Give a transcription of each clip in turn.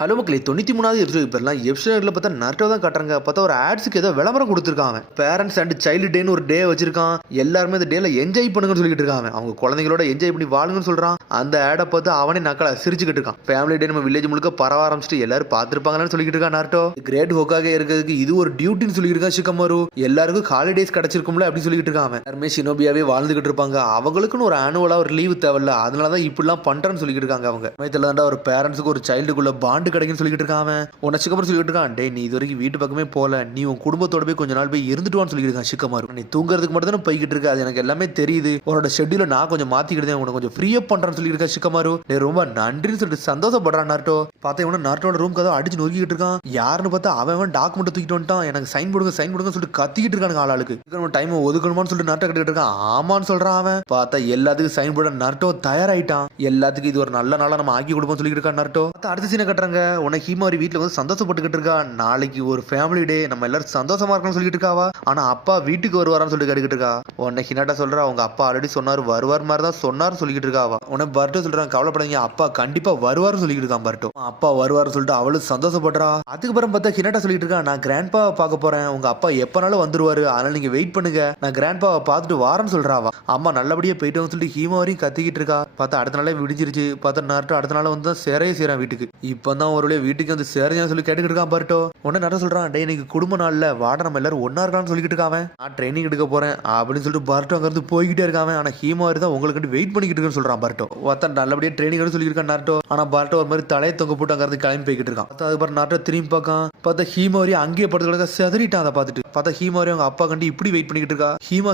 Hello மக்களே 93வது episode இப்பெல்லாம் எபிசோட்ல பார்த்தா நர்ட்டோ தான் காட்டுறாங்க. பார்த்தா ஒரு ஆட்ஸுக்கு ஏதோ விளம்பரம் கொடுத்துருக்காங்க. பேரண்ட்ஸ் அண்ட் சைல்டு டேன்னு ஒரு டே வச்சிருக்கான். எல்லாருமே இந்த டேல என்ஜாய் பண்ணுங்கன்னு சொல்லிட்டு இருக்காங்க. அவங்க குழந்தைங்களோட என்ஜாய் பண்ணி வாழுங்கன்னு சொல்றான். அந்த ஆடை பார்த்து அவனே நக்கலா சிரிச்சுக்கிட்டு இருக்கான். ஃபேமிலி டே நம்ம வில்லேஜ் முழுக்க பரவ ஆரம்பிச்சுட்டு எல்லாரும் பார்த்துருப்பாங்கன்னு சொல்லிட்டு இருக்கான் நர்ட்டோ. கிரேட் ஹோக்காக இருக்கிறதுக்கு இது ஒரு டியூட்டின்னு சொல்லியிருக்கான் ஷிகமாரு. எல்லாருக்கும் ஹாலிடேஸ் கிடைச்சிருக்கும்ல அப்படின்னு சொல்லிட்டு இருக்காங்க. எல்லாருமே ஷினோபியாவே வாழ்ந்துகிட்டு இருப்பாங்க. அவங்களுக்குன்னு ஒரு ஆனுவலா ஒரு லீவு தேவையில்ல, அதனாலதான் இப்படிலாம் பண்றேன்னு சொல்லிட்டு இருக்காங்க. அவங்க சமயத்துல ஒரு பேரண்ட்ஸுக்கு ஒரு சைல்டுக்குள்ள பாண்டு கிடைக்குன்னு சொல்லிட்டு இருக்காங்க. உன்னை சிக்கமாரு சொல்லிட்டு இருக்கான், டே நீ இது வரைக்கும் வீட்டு பக்கமே போல, நீ உன் குடும்பத்தோட போய் கொஞ்ச நாள் போய் இருந்துட்டுவான்னு சொல்லிட்டு இருக்கான் ஷிகமாரு. நீ தூங்குறதுக்கு மட்டும் தான் போய்கிட்டு இருக்க, அது எனக்கு எல்லாமே தெரியுது. உன்னோட ஷெட்யூல நான் கொஞ்சம் மாத்திக்கிட்டேன், உனக்கு கொஞ்சம் ஃப்ரீ அப் பண்றேன்னு சொல்லிட்டு இருக்கா ஷிகமாரு. டே ரொம்ப நன்றின்னு சொல்லிட்டு சந்தோஷப்படுறான் நார்ட்டோ. பார்த்தா இவன நார்ட்டோட ரூம் கதவை அடிச்சு நொறுக்கிட்டு இருக்கான். யாருன்னு பார்த்தா அவன் டாக்குமெண்ட் தூக்கிட்டு வந்துட்டான். எனக்கு சைன் போடுங்க சைன் போடுங்க சொல்லிட்டு கத்திக்கிட்டு இருக்கானுங்க. ஆளுக்கு டைம் ஒதுக்கணுமான்னு சொல்லிட்டு நார்ட்டோ கட்டிட்டு இருக்கான். ஆமான்னு சொல்றான் அவன். பார்த்தா எல்லாத்துக்கும் சைன் போட நார்ட்டோ தயாராயிட்டான். எல்லாத்துக்கும் இது ஒரு நல்ல நாளா நம்ம ஆக்கி கொடுப்போம் சொல்லிட்டு இருக்கான் நார்ட்டோ. அடுத்த சீனை கட்டுறாங்க. உனக்கு ஹீமாரி வீட்டுல வந்து சந்தோஷப்பட்டுக்கிட்டு இருக்கா. நாளைக்கு ஒரு ஃபேமிலி டே, நம்ம எல்லாரும் சந்தோஷமா இருக்கணும்னு சொல்லிட்டு இருக்காவா. ஆனா அப்பா வீட்டுக்கு வருவாரான்னு சொல்லிட்டு கேட்டுக்கிட்டு இருக்கா. உன்னை ஹினாட்டா சொல்றா, அவங்க அப்பா ஆல்ரெடி சொன்னாரு வருவார் மாதிரி தான் சொன்னாரு சொல்லிட்டு இருக்காவா. உனக்கு பர்ட்டோ சொல்றான், கவலைப்படாதீங்க அப்பா கண்டிப்பா வருவாருன்னு சொல்லிட்டு இருக்கான் பர்ட்டோ. அப்பா வருவாரு சொல்லிட்டு அவளும் சந்தோஷப்படுறா. அதுக்கப்புறம் பார்த்தா ஹினாட்டா சொல்லிட்டு இருக்கா, நான் கிராண்ட்பாவை பார்க்க போறேன், உங்க அப்பா எப்பனாலும் வந்துருவாரு, அதனால நீங்க வெயிட் பண்ணுங்க, நான் கிராண்ட்பாவை பார்த்துட்டு வாரேன்னு சொல்றாவா. அம்மா நல்லபடியா போயிட்டு சொல்லிட்டு ஹீமாவரையும் கத்திக்கிட்டு இருக்கா. பார்த்தா அடுத்த நாளே விடிஞ்சிருச்சு. பார்த்தா நார்ட்டோ அடுத்த நாள் வந்து தான் சேரையே சேரான் வீட்டுக்கு. இப்பதான் ஒரு வீட்டுக்கு வந்து சேரையான்னு சொல்லி கேட்டுக்கிட்டு இருக்கான் பர்ட்டோ. உடனே நட சொல்றான், டே இன்னைக்கு குடும்ப நாள்ல வாட நம்ம எல்லாரும் ஒன்னா இருக்கான்னு சொல்லிட்டு இருக்கான். நான் ட்ரைனிங் எடுக்க போறேன் அப்படின்னு சொல்லிட்டு பர்ட்டோ அங்க இருந்து போய்கிட்டே இருக்கான். ஆனா ஹீமாவரி தான் உங்களுக்கு வெயிட் பண்ணிக்கிட்டு இருக்குன்னு சொல்றான் பர்ட்டோ. ஒருத்தன் நல்லபடியா ட்ரைனிங் எடுக்க சொல்லியிருக்கான் நார்ட்டோ. ஆனா பர்ட்டோ ஒரு மாதிரி தலையை தொங்க போட்டு அங்க இருந்து கிளம்பி போய்கிட்டு இருக்கான். அதுக்கப்புறம் நார்ட்டோ திரும்பி பார்க்கான். பார்த்தா ஹீமாவரி அங்கேயே படுத்து கிடக்க செதறிட்டான். அதை பார்த்துட்டு பார்த்தா ஹீமாவரி அவங்க அப்பா கண்டி இப்படி வெயிட் பண்ணிக்கிட்டு இருக்கா.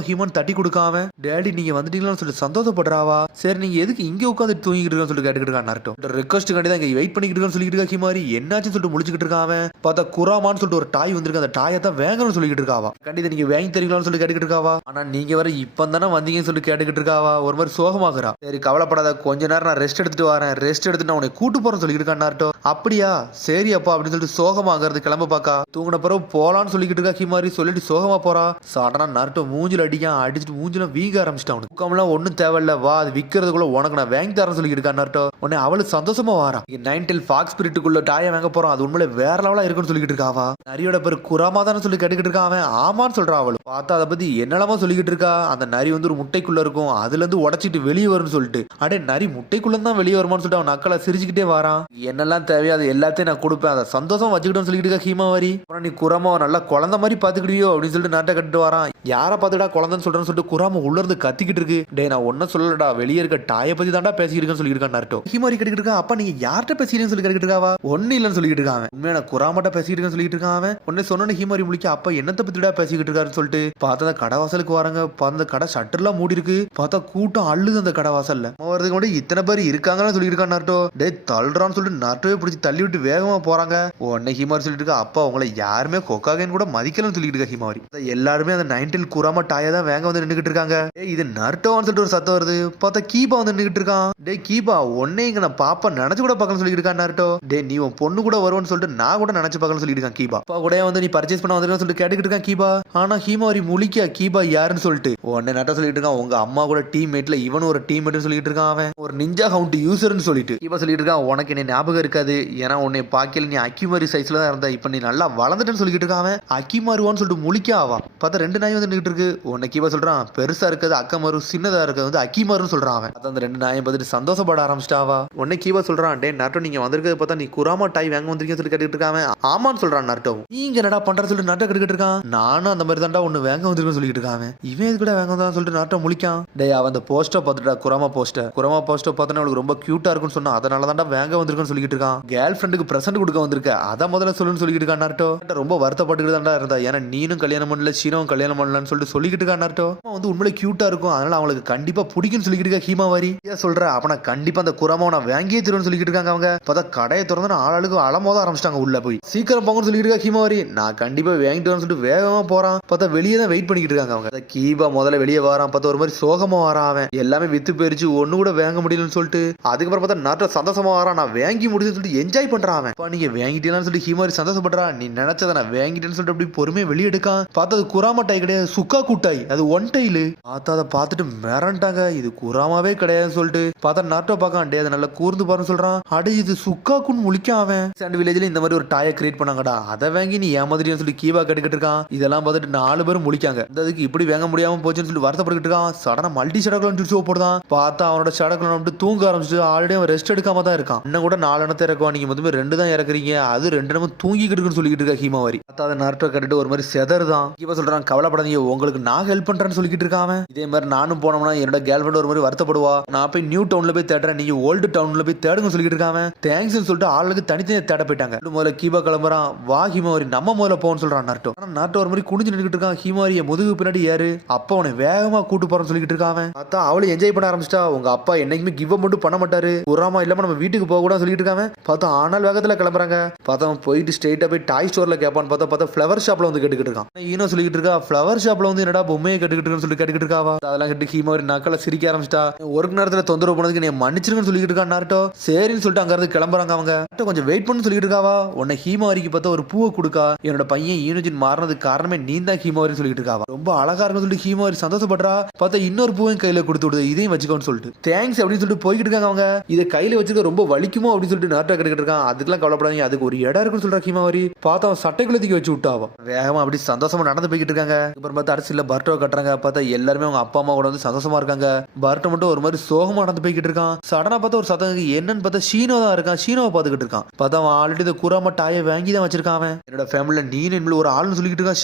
ஹீமான்னு தட்டி கொடுக்காம, டேடி நீங்க வந்துட்டீங்களான்னு சொல்லிட்டு சந்தோஷப்படுறாவா. சரி நீங்க எதுக்கு இங்க உட்காந்து தூங்கிட்டு இருக்கான்னு சொல்லிட்டு கேட்டுக்கிட்டு இருக்கான் நார்ட்டோ. ரெக்வஸ்ட் கண்டி தான் இங்க வெயிட் பண்ணிக்கிட்டு இருக்கான்னு சொல்லிட்டு இருக்கா. ஹீமாவரி என்னாச்சுன்னு சொல்லிட்டு முடிச்சுக்கிட்டு இருக்கான். பார்த்தா குராமான்னு சொல்லிட்டு ஒரு டாய் வந்திருக்கு. அந்த டாயை தான் வேங்கன்னு சொல்லிட்டு இருக்காவா. கண்டிப்பா நீங்க வாங்கி தரீங்களான்னு சொல்லி கேட்டுக்கிட்டு இருக்காவா. ஆனா நீங்க வர இப்ப தானே வந்தீங்கன்னு சொல்லி கேட்டுக்கிட்டு இருக்காவா. ஒரு மாதிரி சோகமாகறா. சரி கவலைப்படாத, கொஞ்ச நேரம் நான் ரெஸ்ட் எடுத்துட்டு வரேன், ரெஸ்ட் எடுத்து நான் உன்னை கூட்டு போறேன்னு சொல்லிட்டு இருக்கான் நார்ட்டோ. அப்படியா சரி அப்பா அப்படின்னு சொல்லிட்டு சோகமாகறது கிளம்ப பாக்கா. தூங்கின பிறகு போலான்னு சொல்லிக்கிட்டு இருக்கா. ஹிமாரி சொல்லிட்டு சோகமா போறா. சாட்டனா நார்ட்டோ மூஞ்சில அடிக்கான். அடிச்சுட்டு மூஞ்சில வீங்க ஆரம்பிச்சிட்டான். தூக்கம்லாம் ஒன்னும் தேவையில்ல, வா அது விக்கிறதுக்குள்ள உனக்கு நான் வாங்கி தரேன்னு சொல்லிட்டு இருக்கா நார்ட்டோ. உடனே அவளு சந்தோஷமா வாரா. நைன்டெல் ஃபாக்ஸ் ஸ்பிரிட்டுக்குள்ள டாயை வாங்க போறோம், அது உண்மையில வேற லெவலா இருக்குன்னு சொல்லிட்டு இருக்காவா. நரியோட பேரு குராமா தானே சொல்லி கேட்டுக்கிட்டு இருக்கான். அவன் ஆமான்னு சொல்றான். அவளு பார்த்தா அதை பத்தி என்னெல்லாமோ சொல்லிக்கிட்டு இருக்கா. அந்த நரி வந்து ஒரு முட்டைக்குள்ள இருக்கும், அதுல இருந்து உடச்சிட்டு வெளியே வரும்னு சொல்லிட்டு. அடே நரி முட்டைக்குள்ள தான் வெளியே வருமானு சொல்லிட்டு அவன் நக்கலா சிரிச்சுக்கிட்டே வாரான். என்னெல்லாம் தேவையோ அது எல்லாத்தையும் நான் கொடுப்பேன், அதை சந்தோஷம் வச்சுக்கிட்டோன்னு சொல்லிட்டு இருக்கா ஹீமாவரி. அப்புறம் நீ குராமாவை நல்லா குழந்தை மாதிரி பாத்துக்கிட்டியோ அப்படின்னு சொல்லிட்டு நாட்டை கட்டிட்டு வரான். யாரை பார்த்துடா குழந்தைன்னு சொல்றேன்னு சொல்லிட்டு குராமா உள்ள இருந்து கத்திக்கிட்டு இருக்கு. டே நான் ஒன்னும் சொல்லலடா, வெளியே இருக்க டாயை பத்தி தாண்டா பேசிக்கிட்டு சொல்லிட்டு இருக்கான் நார்ட்டோ. ஹீமாவரி கேட்டுக்கிட்டு இருக்கா, அப்பா நீங்க யார்கிட்ட பேசிக்கிறீங்கன்னு சொல்லி கேட்டுக்கிட்டு இருக்காவா. ஒன்னு இல்லன்னு சொல்லிட்டு இருக்காங்க. உண்மையான குராமாட்ட பேசிக்கிட்டு சொல்லிட்டு இருக்கான். உடனே சொன்ன ஹீமாரி முழிக்க, அப்பா என்னத்தை பத்திடா பேசிக்கிட்டு இருக்காருன்னு சொல்லிட்டு பார்த்தா கடை வாசலுக்கு வராங்க. அந்த கடை ஷட்டர்லாம் மூடி இருக்கு. பார்த்தா கூட்டம் அள்ளுது அந்த கடை வாசல்ல. வரதுக்கு முன்னாடி இத்தனை பேர் இருக்காங்கன்னு சொல்லிட்டு இருக்கான் நார்ட்டோ. டே தள்ளுறான்னு சொல்லிட்டு நார்ட்டோவே பிடிச்சி தள்ளி விட்டு வேகமா போறாங்க. உடனே ஹீமாரி சொல்லிட்டு இருக்கா, அப்பா உங்களை யாருமே கொக்காகன்னு கூட மதிக்கலன்னு சொல்லிட்டு இருக்கா ஹீமாரி. எல்லாருமே அந்த 90 குராமா டாயை தான் வேக வந்து நின்றுகிட்டு இருக்காங்க. இது நார்ட்டோன்னு சொல்லிட்டு ஒரு சத்தம் வருது. பார்த்தா கீபா வந்து நின்றுட்டு இருக்கான். டே கீபா உன்னை இங்க நான் பாப்பா நினைச்சு கூட பார்க்கணும்னு சொல்லிட்டு இருக்கான் நார்ட்டோ. டே நீ உன் பொண்ணு கூட வருவான்னு சொல்லிட்டு நான் கூட நினைச்சு பார்க்கணும்னு சொல்லிட்டு இருக்கான் கீபா. அப்பா கூட வந்து நீ பர்ச்சேஸ் பண்ண வந்து சொல்லிட்டு கேட்டுக்கிட்டு இருக்கான் கீபா. ஆனா ஹீமாரி முழிக்க கீபா யாருன்னு சொல்லிட்டு உடனே நட்ட சொல்லிட்டு இருக்கான், உங்க அம்மா கூட டீம்மேட்ல இவனும் ஒரு டீம்மேட்னு சொல்லிட்டு இருக்கான். அவன் ஒரு நிஞ்சா ஹவுண்ட் யூசர்னு சொல்லிட்டு கீபா சொல்லிட்டு இருக்கான், உனக்கு என்ன ஞாபகம் இருக்காது, ஏன்னா உன்னை பாக்கல நீ அக்கிமாரி சைஸ்ல தான் இருந்த, இப்ப நீ நல்லா வளர்ந்துட்டேன்னு சொல்லிட்டு இருக்கான். அக்கிமாருவான்னு சொல்லிட்டு முழிக்க ஆவா. பார்த்தா ரெண்டு நாயும் வந்து நின்றுட்டு இருக்கு. உன்னை கீபா சொல்றான், பெருசா இருக்கிறது அக்கமாரு, சின்னதா இருக்கிறது வந்து அக்கிமாருன்னு சொல்றான். அவன் அந்த ரெண்டு நாயும் பார்த்துட்டு சந்தோஷப்பட ஆரம்பிச்சிட்டாவா. உன்னை கீபா சொல்றான், டே நார்ட்டோ நீங்க வந்திருக்கிறது பார்த்தா நீ குராமா டாய் வாங்க வந்திருக்கீங்கன்னு சொல்லி கேட்டுட்டு இருக்கான். ஆமான்னு சொல்றான் நார்ட்டோ. நீங்க என்னடா பண்ற சொல்லிட்டு நாட்டை கட்டுக்கிட்டு இருக்கான். நானும் அந்த மாதிரி தான்டா ஒண்ணு வேங்க வந்திருக்கேன்னு சொல்லிட்டு இருக்கான். இவன் இது கூட வேங்க வந்தான் சொல்லிட்டு நாட்டை முழிக்கான். டே அவன் அந்த போஸ்டர் பார்த்துட்டா குராமா போஸ்டர் பார்த்தா அவளுக்கு ரொம்ப கியூட்டா இருக்குன்னு சொன்னா, அதனால தான்டா வேங்க வந்திருக்குன்னு சொல்லிட்டு இருக்கான். கேர்ள் ஃப்ரெண்டுக்கு பிரசன்ட் கொடுக்க வந்திருக்க, அதான் முதல்ல சொல்லுன்னு சொல்லிட்டு இருக்கான் நார்ட்டோ. ரொம்ப வருத்தப்பட்டுக்கிட்டு தான்டா இருந்தா, ஏன்னா நீனும் கல்யாணம் பண்ணல சீனவும் கல்யாணம் பண்ணலன்னு சொல்லிட்டு சொல்லிக்கிட்டு இருக்கான் நார்ட்டோ. வந்து உண்மையில கியூட்டா இருக்கும், அதனால அவங்களுக்கு கண்டிப்பா பிடிக்கும்னு சொல்லிட்டு இருக்கா ஹீமாவாரி. சொல்ற அப்ப கண்டிப்பா அந்த குராமாவை நான் வாங்கியே தருவேன்னு சொல்லிட்டு இருக்காங்க. அவங்க பார்த்தா கடையை திறந்து ஆளுக்கு அலமோத ஆரம்பிச்சிட்டாங்க. உள்ள போய் சீக்கிரம் போங்கன்னு சொல்லிட்டு இருக்கா ஹீமாவாரி. நான் கண்டிப்பா வாங்கிட்டு வரேன்னு சொல்லிட்டு வேகமா போறான். பார்த்தா வெளியே தான் வெயிட் பண்ணிக்கிட்டு இருக்காங்க. அவங்க கீபா முதல்ல வெளியே வரான். பார்த்தா ஒரு மாதிரி சோகமா வரான். அவன் எல்லாமே வித்து போயிருச்சு, ஒண்ணு கூட வாங்க முடியலன்னு சொல்லிட்டு. அதுக்கப்புறம் பார்த்தா நாட்டை சந்தோஷமா வரான். நான் வாங்கி முடியுதுன்னு சொல்லிட்டு என்ஜாய் பண்றான். அவன் நீங்க வாங்கிட்டீங்கன்னு சொல்லிட்டு ஹீமாரி சந்தோஷப்படுறான். நீ நினைச்சதை நான் வாங்கிட்டேன்னு சொல்லிட்டு அப்படி பொறுமையை வெளியே எடுக்கான். பார்த்தா அது குராமா டாய் கிடையாது, சுக்கா கூட்டாய், அது ஒன் டைலு. பார்த்தா அதை பார்த்துட்டு மிரண்டாங்க. இது குராமாவே கிடையாதுன்னு சொல்லிட்டு பார்த்தா நாட்டோ பார்க்கான். டே அதை நல்லா கூர்ந்து பாருன்னு சொல்றான். அடே இது சுக்கா அப்படின்னு முழிக்கான் அவன். சாண்ட் வில்லேஜ்ல இந்த மாதிரி ஒரு டாயை கிரியேட் பண்ணாங்கடா, அதை வாங்கி நீ ஏமாதிரின்னு சொல்லி கீவா கேட்டுக்கிட்டு இருக்கான். இதெல்லாம் பார்த்துட்டு 4 பேரும் முழிக்காங்க. அதுக்கு இப்படி வாங்க முடியாம போச்சுன்னு சொல்லி வருத்தப்பட்டு இருக்கான். சடனா மல்டி ஷடக்லன் ஜுட்ஸோ போடுதான். பார்த்தா அவனோட ஷடக்லன் வந்துட்டு தூங்க ஆரம்பிச்சு ஆல்ரெடி அவன் ரெஸ்ட் எடுக்காம தான் இருக்கான். இன்னும் கூட 4 எண்ணத்தை இறக்குவா, நீங்க மொத்தமே 2 தான் இறக்குறீங்க, அது 2 எண்ணமும் தூங்கிக்கிட்டு இருக்குன்னு சொல்லிட்டு இருக்கா ஹீமாவாரி. பார்த்தா அதை நார்ட்டோ கட்டிட்டு ஒரு மாதிரி செதறுதான். கீவா சொல்றான் கவலைப்படாதீங்க, உங்களுக்கு நான் ஹெல்ப் பண்றேன்னு சொல்லிட்டு இருக்கான். இதே மாதிரி நானும் போனோம்னா என்னோட கேர்ள் ஃபிரெண்ட் ஒரு மாதிரி வருத்தப்படுவா, நான் போய் நியூ டவுன்ல போய் தேடுறேன், நீங்க ஓல்டு டவுன்ல போய் தேடுங்க சொல்லிட்டு இருக்காங்க. தேங்க்ஸ் சொல்லிட்டு ஆளுக்கு தனித்தனியா தேட போயிட்டாங்க. முதல்ல கீவா கிளம்புறான், வா ஹீமாவாரி நம்ம முதல்ல போன்னு சொல்றான் நார்ட்டோ. ஆனா நார்ட்டோ ஒரு மாதிரி குனிஞ்சு நின்றுட்டு இருக்கான். ஹீமாவாரிய முதுகு பின்னாடி ஏறு, அப்பா அவனை வேகமா கூட்டு போறேன்னு சொல்லிட்டு இருக்காங்க. பார்த்தா அவளை என்ஜாய் பண்ண ஆரம்பிச்சிட்டா. உங்க அப்பா என்னைக்குமே கிவ் அப் மட்டும் பண்ண மாட்டாரு, உராமா இல்லாம நம்ம வீட்டுக்கு போக கூட சொல்லிட்டு இருக்காங்க. பார்த்தா ஆனால் வேகத்துல கிளம்புறாங்க. பார்த்தா போயிட்டு ஸ்ட்ரெயிட்டா போய் டாய் ஸ்டோர்ல கேட்பான்னு பார்த்தா ஃபிளவர் ஷாப்ல வந்து கேட்டுக்கிட்டு இருக்கான். ஈனோ சொல்லிட்டு இருக்கா ஃபிளவர் ஷாப்ல வந்து என்னடா பொம்மையை கேட்டுக்கிட்டு இருக்குன்னு சொல்லி கேட்டுக்கிட்டு இருக்காவா. அதெல்லாம் கேட்டு ஹீமாவாரி நக்கல சிரிக்க ஆரம்பிச்சிட்டா. ஒரு நேரத்துல தொந்தரவு பண்ணதுக்கு நீ மன்னிச்சிருக்கன்னு சொல்லிட்டு இருக்கான் நார்ட்டோ. சரின்னு சொல்லிட்டு அங்க இருந்து கிளம்புறாங்க அவங்க. கொஞ்சம் வெயிட் பண்ணு சொல்லிட்டு இருக்காவா. உன்னை ஹீமாவாரிக்கு பார்த்தா ஒரு பூவை கொடுக்கா, என்னோட பையன் ஈனோஜின் மாறினதுக்கு காரணமே நீ தான் ஹீமாவாரி சொல்லிட்டு இருக்காவா. ரொம்ப அழகா இருக்குன்னு சொல்லிட்டு ஹீமாவாரி சந்தோஷப்படுறா. பார்த்தா இன்னொரு பூவையும் கையில கொடுத்து விடுது, இதையும் வச்சுக்கோன்னு சொல்லிட்டு தேங்க்ஸ் அப்படின்னு சொல்லிட்டு போய்கிட்டு இருக்காங்க அவங்க. இதை கையில வச்சுக்க ரொம்ப வலிக்குமோ அப்படின்னு சொல்லிட்டு நார்ட்டோ கேட்டுக்கிட்டு இருக்கான். அதுக்கெல்லாம் கவலைப்படாதீங்க, அதுக்கு ஒரு இடம் இருக்குன்னு சொல்ற ஹீமாவாரி. பார்த்தா அவன் சட்டைக்குள்ள தூக்கி வச்சு விட்டாவா. வேகமா அப்படி சந்தோஷமா நடந்து போய்கிட்டு இருக்காங்க. அப்புறம் பார்த்தா அரசியல பர்ட்டோ கட்டுறாங்க. பார்த்தா எல்லாருமே அவங்க அப்பா அம்மா கூட வந்து சந்தோஷமா இருக்காங்க. பர்ட்டோ மட்டும் ஒரு மாதிரி சோகமா நடந்து போய்கிட்டு இருக்கான். சடனா பார்த்தா ஒரு சத்தம் என்னன்னு பார்த்தா ஷீனோ தான் இருக்கான். ஷீனோவை பார்த்துக்கிட்டு இருக்கான். பார்த்தா அவன் ஆல்ரெடி இந்த குராமா டாயை வாங்கி தான் வச்சிருக்கான். அவன் என்னோட ஃபேமிலியில நீ ஒரு ஆள்னு சொல்லிட்டு இருக்கான்.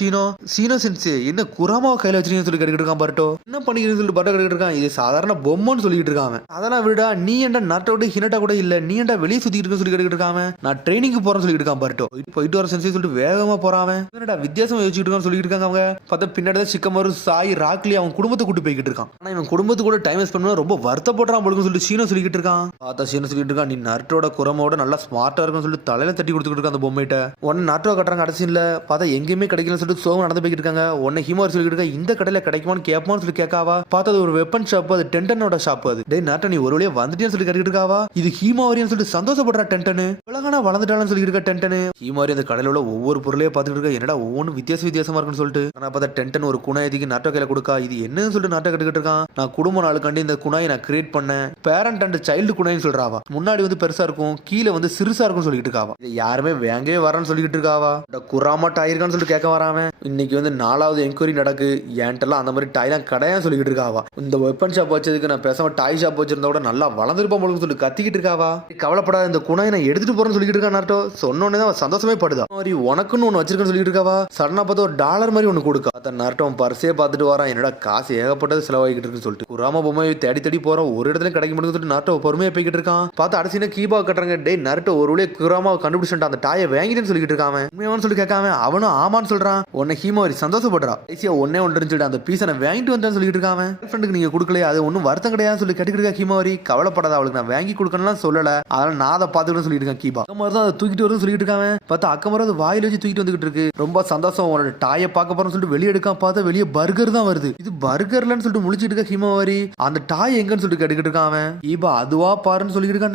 ஷீனோ சென்ஸ் என்ன குராமாவை கையில வச்சிருக்கீங்கன்னு சொல்லி கேட்டுக்கிட்டு இருக்கான். பர்ட்டோ என்ன பண்ணிக்கிறேன்னு சொல்லிட்டு பர்ட்டோ கேட்டுக்கிட்டு இருக்கான். இது சாதாரண பொம்மைன்னு சொல்லிட்டு இருக்கான். அதெல்லாம் விடா, நீ ஏன்டா நாட்டோட ஹினட்டா கூட இல்ல, நீ ஏன்டா வெளியே சுத்திட்டு இருக்குன்னு சொல்லி கேட்டுக்கிட்டு இருக்கான். நான் ட்ரைனிங் போறேன்னு சொல்லிட்டு இருக்கான். பர்ட்டோ போயிட்டு வர சென்ஸ் சொல்லிட்டு வேகமா போறான். என்னடா வித்தியாசம் வச்சுக்கிட்டு இருக்கான்னு சொல்லிட்டு இருக்காங்க அவங்க. பார்த்தா பின்னாடி தான் சிக்கமரு சாய் ராக்லி அவன் குடும்பத்தை கூட்டு போய்கிட்டு இருக்கான். ஆனா இவன் குடும்பத்து கூட டைம் வேஸ்ட் பண்ணா ரொம்ப வருத்தப்படுறான் போலுன்னு சொல்லிட்டு ஷீனோ சொல்லிட்டு இருக்கான். பார்த்தா ஷீனோ சொல்லிட்டு இருக்கான், நீ நர்ட்டோட குரமோட நல்லா ஸ்மார்ட்டா இருக்குன்னு சொல்லிட்டு தலையில தட்டி கொடுத்துட்டு இருக்கான் அந்த பொம்மைட்ட. உடனே நாட்டோ கட்டுறாங்க. கடைசியில் பார்த்தா எங்கேயுமே கிடைக்கலன்னு சொல்லிட்டு சோகம் நடந்து போய்கிட்டு இருக்காங்க. உடனே ஹீமாவாரி சொல்லிட்டு இருக்கா, இந்த கடையில கிடைக்குமான்னு கேட்பான்னு சொல்லி கேட்காவா. பார்த்தா ஒரு வெப்பன் ஷாப், அது டென்டனோட ஷாப். அது டே நாட்டோ நீ ஒரு வழியா வந்துட்டேன்னு சொல்லி கேட்டுக்கிட்டு இருக்காவா. இது ஹீமாவாரின்னு சொல்லிட்டு சந்தோஷப்படுறா டென்டனு. உலகனா வளர்ந்துட்டாலும் சொல்லிட்டு இருக்க டென்டனு. ஹீமாவாரி அந்த கடையில உள்ள ஒவ்வொரு பொருளையும் பார்த்துட்டு இருக்கா, என்னடா ஒவ்வொன்றும் வித்தியாசமா இருக்குன்னு சொல்லிட்டு. ஆனா பார்த்தா டென்டன் ஒரு குணாயத்துக்கு நாட்டோ கையில கொடுக்கா. இது என்னன்னு சொல்லிட்டு நாட்டோ கேட்டுக்கிட்டு இருக்கான். நான் குடும்ப நாளுக்காண்டி இந்த குணாயை நான் கிரியேட் பண்ணேன், பேரண்ட் அண்ட் சைல்டு குணாயின்னு சொல்றாவா. முன்னாடி வந்து பெருசா இருக்கும், கீழே வந்து சிறுசா இருக்கும் சொல்லிட்டு இருக்காவா. இது யாருமே வாங்கவே வரேன்னு சொல்லிட்டு இருக்காவா. குராமா டாய் இருக்கான்னு சொல்லிட்டு கேட்க வராம. இன்னைக்கு வந்து 4வது என்கொயரி நடக்கு, ஏன்ட்டெல்லாம் அந்த மாதிரி டாய்லாம் கடையான்னு சொல்லிட்டு இருக்காவா. இந்த வெப்பன் ஷாப் வச்சதுக்கு நான் பேசாம டாய் ஷாப் வச்சிருந்தா கூட நல்லா வளர்ந்துருப்போம் போல சொல்லிட்டு கத்திக்கிட்டு இருக்காவா. கவலைப்படாத, இந்த குணாயை நான் எடுத்துட்டு போறேன்னு சொல்லிட்டு இருக்கா நாட்டோ. சொன்னோடனே தான் சந்தோஷமே படுதா. மாதிரி உனக்குன்னு ஒன்று வச்சிருக்கேன்னு சொல்லிட்டு இருக்காவா. சடனா பார்த்து ஒரு டாலர் மாதிரி ஒன்று கொடுக்கா. நாட்டோ பர்ஸே பார்த்துட்டு வரான், என்னடா காசு ஏகப்பட்டது செலவாகிட்டு இருக்குன்னு சொல்லிட்டு. குராமா பொம்மையை தேடி தேடி போறோம், ஒரு இடத்துல கிடைக்க மாட்டேங்குன்னு சொல்லிட்டு நாட்டோ பொறுமையா போய்கிட்டு இருக்கான். பார்த்து அடிச்சுனா கீபா கட்டுறாங்க. டே நருட்டோ ஒரு வழியா குராமாவை கண்டுபிடிச்சிட்டா, அந்த டாயை வாங்கிட்டேன்னு சொல்லிட்டு இருக்கான். உண்மையானு சொல்லி கேட்காம அவனும் ஆமான்னு சொல்றான். உன்னை ஹீமாவாரி சந்தோஷப்படுறா. ஐசியா ஒன்னே ஒன்று சொல்லிட்டு அந்த பீஸை நான் வாங்கிட்டு வந்தேன்னு சொல்லிட்டு இருக்கான். ஃப்ரெண்டுக்கு நீங்க கொடுக்கலையா, அது ஒன்றும் வருத்தம் கிடையாதுன்னு சொல்லி கேட்டுக்கிட்டு இருக்கா ஹீமாவாரி. கவலைப்படாத, அவளுக்கு நான் வாங்கி கொடுக்கணும்லாம் சொல்லல, அதனால நான் அதை பார்த்துக்கிட்டு சொல்லிட்டு இருக்கேன். கீபா அக்கமாரி தான் அதை தூக்கிட்டு வரும்னு சொல்லிட்டு இருக்காங்க. பார்த்தா அக்கமாரி அது வாயில வச்சு தூக்கிட்டு வந்துகிட்டு இருக்கு. ரொம்ப சந்தோஷம், உன்னோட டாயை பார்க்க போறோம்னு சொல்லிட்டு வெளியே எடுக்காம பார்த்தா வெளியே பர்கர் தான் வருது. இது பர்கர்லன்னு சொல்லிட்டு முழிச்சிட்டு இருக்க ஹீமாவாரி. அந்த டாய் எங்கன்னு சொல்லிட்டு கேட்டுக்கிட்டு இருக்கான். கீபா அதுவா பாருன்னு சொல்லிட்டு இருக்கான்.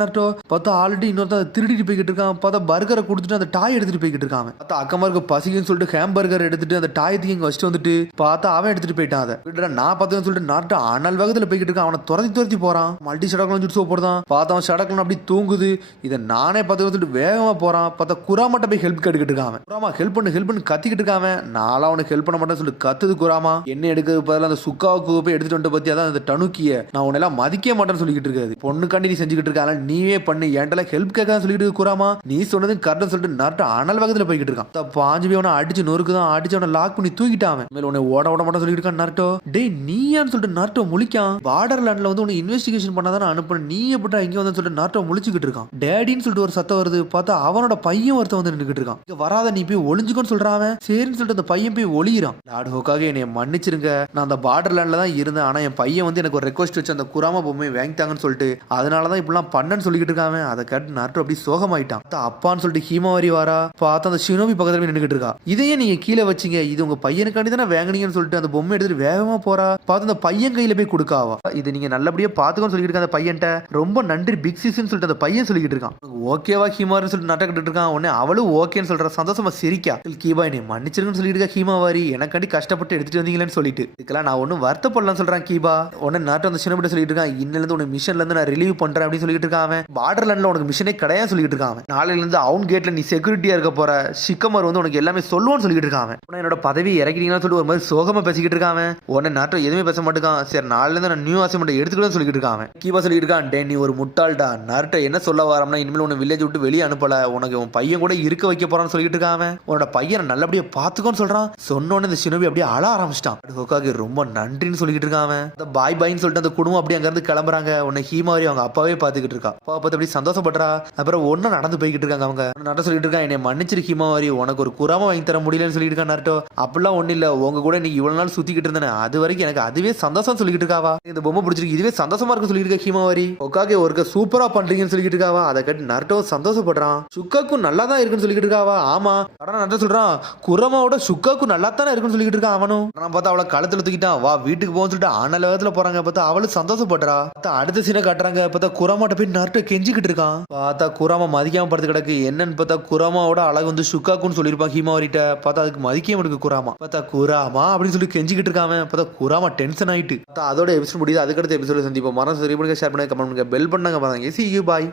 பார்த்தா ஆல்ரெடி இன்னொருத்த திருடிட்டு போய்கிட்டு இருக்கான். பார்த்தா பர்கரை கொடுத்துட்டு அந்த டாய் எடுத்துட்டு போய்கிட்டு இருக்கான். பார்த்தா அக்கமாருக்கு பசிக்குன்னு சொல்லிட்டு ஹேம்பர்கர் எடுத்துட்டு அந்த டாயத்துக்கு இங்க வச்சுட்டு வந்துட்டு பார்த்தா அவன் எடுத்துட்டு போயிட்டான். அதை நான் பார்த்தேன்னு சொல்லிட்டு நாட்டு அனல் வேகத்துல போய்கிட்டு இருக்கான். அவனை துரத்தி போறான். மல்டி ஷடக்லாம் சுட்டு போடுறான். பார்த்தா அவன் ஷடக்லாம் அப்படி தூங்குது. இதை நானே பார்த்து வந்துட்டு வேகமா போறான். பார்த்தா குராமாட்ட போய் ஹெல்ப் கேட்டுக்கிட்டு இருக்கான். குராமா ஹெல்ப் பண்ணு கத்திக்கிட்டு இருக்கான். நானும் அவனுக்கு ஹெல்ப் பண்ண மாட்டேன்னு சொல்லிட்டு கத்துது குராமா. என்ன எடுக்கிறது பதிலாக அந்த சுக்காவுக்கு போய் எடுத்துட்டு வந்து பத்தி அதான் அந்த டனுக்கிய நான் உன்னெல்லாம் மதிக்க மாட்டேன்னு சொல்லிட்டு இருக்காது. பொண்ணுக்காண்டி நீ செஞ்சுக்கிட்டு இருக்காங்க, நீயே பண்ணு, என்கிட்ட ஹெல்ப் கேட்க சொல்லிட்டு குராமா. நீ சொன்னது கரெக்ட் சொல்லிட்டு நாட்டு அனல் வேகத்துல போய்கிட்டு இருக்கான். பாஞ்சு போய் அவனை அடிச்சு நொறுக்குதான், அடிச்சு அவனை லாக் பண்ணி தூக்கிட்டான். மேல உன்னை ஓட மாட்டேன்னு சொல்லிட்டு இருக்கான் நாட்டோ. டே நீயான்னு சொல்லிட்டு நாட்டோ முழிக்கான். பார்டர் லேண்ட்ல வந்து உன்னை இன்வெஸ்டிகேஷன் பண்ணாதான் அனுப்புறேன், நீ எப்படா இங்க வந்து சொல்லிட்டு நாட்டோ முழிச்சுக்கிட்டு இருக்கான். டேடின்னு சொல்லிட்டு ஒரு சத்தம் வருது. பார்த்தா அவனோட பையன் ஒருத்தன் வந்து நின்றுட்டு இருக்கான். இங்க வராத, நீ போய் ஒளிஞ்சுக்கோன்னு சொல்றான். சரின்னு சொல்லிட்டு அந்த பையன் போய் ஒளியிறான். லாடுஹோக்காக என்னை மன்னிச்சிருங்க, நான் அந்த பார்டர் லேண்ட்ல தான் இருந்தேன், ஆனா என் பையன் வந்து எனக்கு ஒரு ரெக்வஸ்ட் வச்சு அந்த குராமா பொம்மையை வாங்கிட்டாங்கன்னு சொல்லிட்டு அதனாலதான் இப்படிலாம் பண்ணன்னு சொல்லிட்டு இருக்காங்க. அதை கேட்டு நாட்டோ அப்படி சோகமாயிட்டான். அப்பான்னு சொல்லிட்டு ஹீமாவாரி வாரா. பார்த்தா அந்த ஷினோபி பக்கத்துல நின்றுட்டு இருக்கா. இதையே நீங்க கீழே வச்சீங்க, இது உங்க பையனுக்காண்டி தானே வாங்கினீங்கன்னு சொல்லிட்டு அந்த பொம்மை எடுத்துட்டு வேகமா போறா. பார்த்து அந்த பையன் கையில போய் கொடுக்காவா. இது நீங்க நல்லபடியா பாத்துக்கன்னு சொல்லிட்டு இருக்க அந்த பையன்ட்ட. ரொம்ப நன்றி பிக் சீசன் சொல்லிட்டு அந்த பையன் சொல்லிட்டு இருக்கான். ஓகேவா ஹீமாவாரி சொல்லிட்டு நாட்டக்கிட்டு இருக்கான். உடனே அவளும் ஓகேன்னு சொல்ற சந்தோஷமா சிரிக்கா. கீபா என்னை மன்னிச்சிருக்குன்னு சொல்லிட்டு இருக்கா ஹீமாவாரி. எனக்காண்டி கஷ்டப்பட்டு எடுத்துட்டு வந்தீங்களேன்னு சொல்லிட்டு. இதுக்கெல்லாம் நான் ஒன்னும் வருத்தப்படலாம் சொல்றான் கீபா. உடனே நாட்டை அந்த சின்ன சொல்லிட்டு இருக்கான். இன்னில இருந்து உனக்கு மிஷன்ல இருந்து நான் ரிலீவ் பண்றேன் அப்படின்னு சொல்லிட்டு இருக்கான். பார்டர் லேண்ட்ல உனக்கு மிஷனே கிடையாது சொல்லிட்டு இருக்கான். நாளையில இருந்து அவன் கேட்ல நீ செக்யூரிட்டியா இருக்க போற, ஷிக்கமர் வந்து உனக்கு எல்லாமே சொல்லுவான்னு சொல்லிட்டு இருக்கான். என்னோட பதவி இறக்கிட்டீங்கன்னு சொல்லிட்டு ஒரு மாதிரி சோகமா பேசிக்கிட்டு இருக்கான். உடனே நாட்டோ எதுவுமே பேச மாட்டேங்கான். சரி நாளைல இருந்து நான் நியூ அசைன்மெண்ட் எடுத்துக்கணும்னு சொல்லிட்டு இருக்கான். கீவா சொல்லிட்டு இருக்கான், டே நீ ஒரு முட்டாள்டா, நாட்டோ என்ன சொல்ல வரோம்னா இனிமேல் உன்னை வில்லேஜ் விட்டு வெளியே அனுப்பல, உனக்கு உன் பையன் கூட இருக்க வைக்க போறான்னு சொல்லிட்டு இருக்கான். உன்னோட பையனை நல்லபடியா பாத்துக்கோன்னு சொல்றான். சொன்னோன்னு இந்த ஷினோபி அப்படியே அழ ஆரம்பிச்சிட்டான். ஹோக்காகே ரொம்ப நன்றின்னு சொல்லிட்டு இருக்கான். பாய் பாய்ன்னு சொல்லிட்டு அந்த குடும்பம் அப்படியே அங்க இருந்து கிளம்புறாங்க. உன்னை ஹீமாரி அவங்க அப்பாவே பாத்துக்கிட்டு இருக்கா. அப்பா பார்த்து அப்படி சந்தோஷப்படுறா. அப்புறம் ஒன்னும் நடந்து போய்கிட்டு இருக்காங்க. அவங்க நாட்டோ சொல்லிட்டு இருக்கான், என்னை மன்னிச்சிரு ஹீமாரி, உனக்கு ஒரு குராம வாங்கி தர முடியலன்னு சொல்லிட்டு இருக்கான் நாட்டோ. அப்படிலாம் ஒண்ணு இல்ல, உங்க கூட நீ இவ்வளவு நாள் சுத்திக்கிட்டு இருந்தேன், அது வரைக்கும் எனக்கு அதுவே சந்தோஷம் சொல்லிட்டு இருக்காவா. இந்த பொம்மை பிடிச்சிருக்கு, இதுவே சந்தோஷமா இருக்கு சொல்லிட்டு இருக்க ஹீமாரி. ஹோக்காகே ஒர்க்க சூப்பரா பண்றீங்கன்னு சொல்லிட்டு இருக்காவா. அதை கட்டி நருட்டோ சந்தோஷப்படுறான். சுக்காக்கும் நல்லா தான் இருக்குன்னு சொல்லிட்டு இருக்காவா. ஆமா ஆனா நருட்டோ சொல்றான், குரமாவோட சுக்காக்கும் நல்லா தானே இருக்குன்னு சொல்லிட்டு இருக்கான் அவனும். நான் பார்த்தா அவளை கழுத்துல தூக்கிட்டான். வா வீட்டுக்கு போன்னு சொல்லிட்டு ஆனலத்துல போறாங்க. பார்த்தா அவளும் சந்தோஷப்படுறா. பார்த்தா அடுத்த சீனை காட்டுறாங்க. பார்த்தா குரமாட்ட போய் நருட்டோ கெஞ்சிக்கிட்டு இருக்கான். பார்த்தா குராமா மதிக்காம படுத்து கிடக்கு. என்னன்னு பார்த்தா குராமாவோட அழகு வந்து சுக்காக்குன்னு சொல்லியிருப்பான் ஹீமாவரிட்ட. பார்த்தா அதுக்கு மதிக்காம இருக்கு குராமா. பார்த்தா குராமா அப்படின்னு சொல்லி கெஞ்சிக்கிட்டு இருக்காம. பார்த்தா குராமா டென்ஷன் ஆயிட்டு. பார்த்தா அதோட எபிசோட் முடியுது. அதுக்கடுத்த எபிசோட சந்திப்போம். மரம் சரி பண்ணுங்க, ஷேர் பண்ணுங்க, கமெண்ட் பண்ணுங்க, பெல் பண்ணுங்க. பாருங்க. See you, bye.